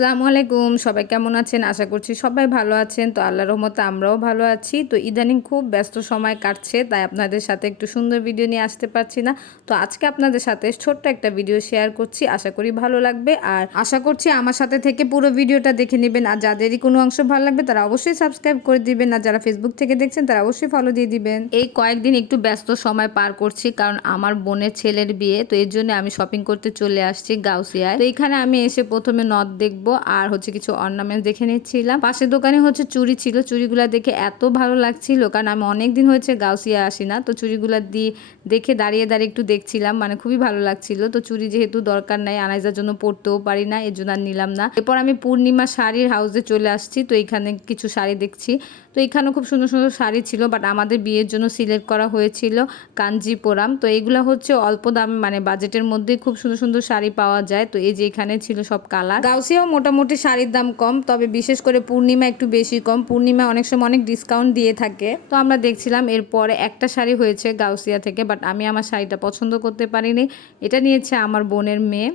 আসসালামু আলাইকুম, সবাই কেমন আছেন? আশা করছি সবাই ভালো আছেন। তো আল্লাহর রহমতে আমরাও ভালো আছি। তো ইদানিং খুব ব্যস্ত সময় কাটছে, তাই আপনাদের সাথে একটু সুন্দর ভিডিও নিয়ে আসতে পারছি না। তো আজকে আপনাদের সাথে ছোট্ট একটা ভিডিও শেয়ার করছি, আশা করি ভালো লাগবে। আর আশা করছি আমার সাথে থেকে পুরো ভিডিওটা দেখে নেবেন। আর যাদেরই কোনো অংশ ভালো লাগবে, তারা অবশ্যই সাবস্ক্রাইব করে দিবেন। আর যারা ফেসবুক থেকে দেখছেন, তারা অবশ্যই ফলো দিয়ে দিবেন। এই কয়েকদিন একটু ব্যস্ত সময় পার করছি, কারণ আমার বোনের ছেলের বিয়ে। তো এর জন্য আমি শপিং করতে চলে আসছি গাউসিয়ায়। তো এখানে আমি এসে প্রথমে নথ দেখব আর হচ্ছে কিছু অর্নামেন্ট দেখে নিচ্ছিলাম। পাশের দোকানে হচ্ছে চুড়ি ছিল। চুড়িগুলা দেখে এত ভালো লাগছিল। কারণ আমি অনেক দিন হয়েছে গাউসিয়া আসি না। তো চুড়িগুলা দিয়ে দেখে দাঁড়িয়ে দাঁড়িয়ে একটু দেখছিলাম। মানে খুবই ভালো লাগছিল। তো চুড়ি যেহেতু দরকার নাই, আনাইজার জন্য পরতেও পারি না, এর জন্য আর নিলাম না। এরপর আমি পূর্ণিমা শাড়ির হাউসে চলে আসছি। তো এখানে কিছু শাড়ি দেখছি। তো এখানেও খুব সুন্দর সুন্দর শাড়ি ছিল বাট আমাদের বিয়ের জন্য সিলেক্ট করা হয়েছিল কাঞ্জিপুরাম। তো এগুলো হচ্ছে অল্প দামে মানে বাজেটের মধ্যে খুব সুন্দর সুন্দর শাড়ি পাওয়া যায়। তো এই যে এখানে ছিল সব কালার গাউসিয়াও মোটামুটি শাড়ির দাম কম, তবে বিশেষ করে পূর্ণিমা একটু বেশি কম। পূর্ণিমা অনেক সময় অনেক ডিসকাউন্ট দিয়ে থাকে। তো আমরা দেখছিলাম এরপরে একটা শাড়ি হয়েছে গাউসিয়া থেকে বাট আমি আমার শাড়িটা পছন্দ করতে পারিনি। এটা নিয়েছে আমার বোনের মেয়ে।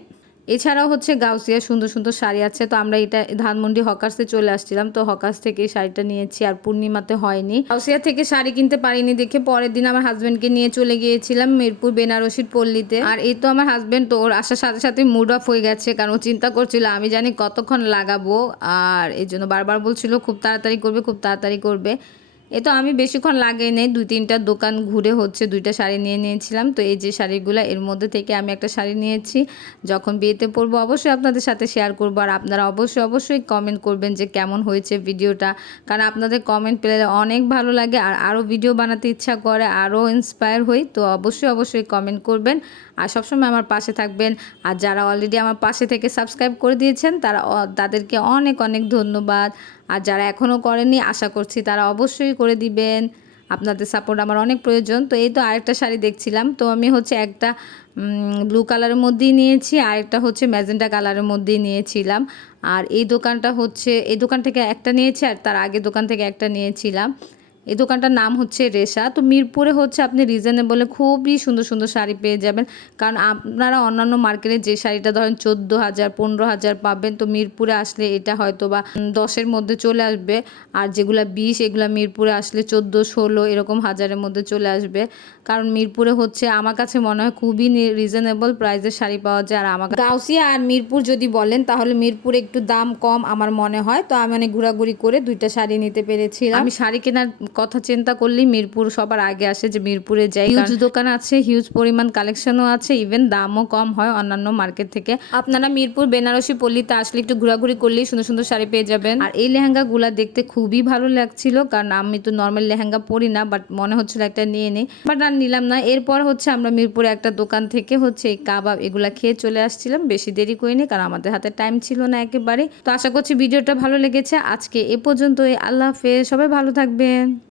এছাড়াও হচ্ছে গাউসিয়া সুন্দর সুন্দর শাড়ি আছে। তো আমরা এটা ধানমন্ডি হকার্সে চলে আসছিলাম। তো হকার্স থেকে শাড়িটা নিয়েছি আর পূর্ণিমাতে হয়নি। গাউসিয়া থেকে শাড়ি কিনতে পারিনি দেখে পরের দিন আমার হাজব্যান্ডকে নিয়ে চলে গিয়েছিলাম মিরপুর বেনারসির পল্লীতে। আর এই তো আমার হাজব্যান্ড তো ওর আসার সাথে সাথে মুড অফ হয়ে গেছে, কারণ ও চিন্তা করছিল আমি জানি কতক্ষণ লাগাবো। আর এই জন্য বারবার বলছিল, খুব তাড়াতাড়ি করবে, খুব তাড়াতাড়ি করবে। এ তো আমি বেশিক্ষণ লাগে নেই, দুই তিনটা দোকান ঘুরে হচ্ছে দুইটা শাড়ি নিয়ে নিয়েছিলাম। তো এই যে শাড়িগুলো, এর মধ্যে থেকে আমি একটা শাড়ি নিয়েছি। যখন বিয়েতে পরবো অবশ্যই আপনাদের সাথে শেয়ার করব, আর আপনারা অবশ্যই অবশ্যই কমেন্ট করবেন যে কেমন হয়েছে ভিডিওটা। কারণ আপনাদের কমেন্ট পেলে অনেক ভালো লাগে, আর আরও ভিডিও বানাতে ইচ্ছা করে আরও ইন্সপায়ার হই। তো অবশ্যই অবশ্যই কমেন্ট করবেন। আর সবসময় আমার পাশে থাকবেন। আর যারা অলরেডি আমার পাশে থেকে সাবস্ক্রাইব করে দিয়েছেন, তারা, তাদেরকে অনেক অনেক ধন্যবাদ। আর যারা এখনও করেননি, আশা করছি তারা অবশ্যই করে দিবেন, আপনাদের সাপোর্ট আমার অনেক প্রয়োজন। তো এই তো আরেকটা শাড়ি দেখছিলাম। তো আমি হচ্ছে একটা ব্লু কালারের মধ্যেই নিয়েছি, আরেকটা হচ্ছে ম্যাজেন্টা কালারের মধ্যেই নিয়েছিলাম। আর এই দোকানটা হচ্ছে, এই দোকান থেকে একটা নিয়েছি আর তার আগে দোকান থেকে একটা নিয়েছিলাম। এই দোকানটার নাম হচ্ছে রেশা। তো মিরপুরে হচ্ছে আপনি রিজনেবলে খুবই সুন্দর সুন্দর শাড়ি পেয়ে যাবেন। কারণ আপনারা অন্যান্য মার্কেটে যে শাড়িটা ধরেন চোদ্দ হাজার, পনেরো হাজার পাবেন, তো মিরপুরে আসলে এটা হয়তো বা দশের মধ্যে চলে আসবে। আর যেগুলা বিশ, এগুলো মিরপুরে আসলে চোদ্দ, ষোলো এরকম হাজারের মধ্যে চলে আসবে। কারণ মিরপুরে হচ্ছে আমার কাছে মনে হয় খুবই রিজনেবল প্রাইসের শাড়ি পাওয়া যায়। আর আমার গাউসিয়া আর মিরপুর যদি বলেন, তাহলে মিরপুরে একটু দাম কম আমার মনে হয়। তো আমি অনেক ঘোরাঘুরি করে দুইটা শাড়ি নিতে পেরেছিলাম। আমি শাড়ি কেনার কথা চিন্তা করলেই মিরপুর সবার আগে আসে যে মিরপুরে যাই। হিউজ দোকান আছে হিউজ পরিমাণ কালেকশনও আছে ইভেন দামও কম হয় অন্যান্য মার্কেট থেকে। আপনারা মিরপুর বেনারসি পল্লীতে আসলে একটু ঘোরাঘুরি করলেই সুন্দর সুন্দর শাড়ি পেয়ে যাবেন। আর এই লেহেঙ্গাগুলা দেখতে খুবই ভালো লাগছিল কারণ আমি তো নর্মাল লেহেঙ্গা পরি না বাট মনে হচ্ছিল একটা নিয়ে নিই। বাট আর নিলাম না এরপর হচ্ছে আমরা মিরপুরে একটা দোকান থেকে হচ্ছে এই কাবাব এগুলা খেয়ে চলে আসছিলাম। বেশি দেরি করিনি কারণ আমাদের হাতে টাইম ছিল না একেবারে। তো আশা করছি ভিডিওটা ভালো লেগেছে আজকে এ পর্যন্তই আল্লাহ হাফেজ সবাই ভালো থাকবেন।